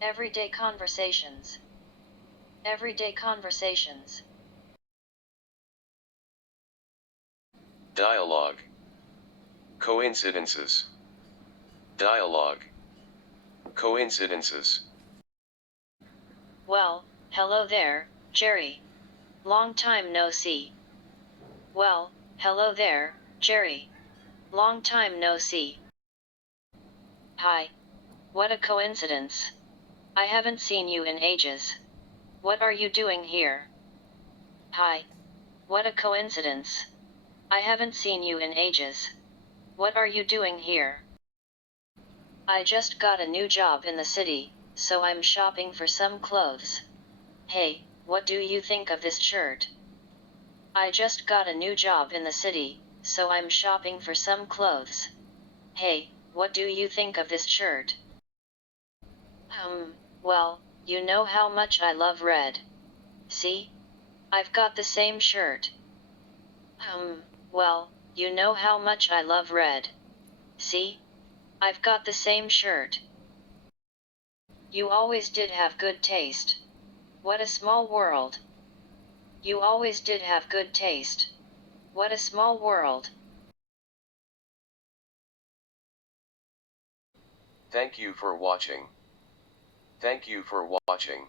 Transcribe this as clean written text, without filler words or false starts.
Everyday conversations. Everyday conversations. Dialogue. Coincidences. Dialogue. Coincidences. Well, hello there, Jerry. Long time no see. Well, hello there, Jerry. Long time no see. Hi. What a coincidence. I haven't seen you in ages. What are you doing here? Hi. What a coincidence. I haven't seen you in ages. What are you doing here? I just got a new job in the city, so I'm shopping for some clothes. Hey, what do you think of this shirt? I just got a new job in the city, so I'm shopping for some clothes. Hey, what do you think of this shirt? Well, you know how much I love red. See? I've got the same shirt. Well, you know how much I love red. See? I've got the same shirt. You always did have good taste. What a small world. You always did have good taste. What a small world. Thank you for watching. Thank you for watching.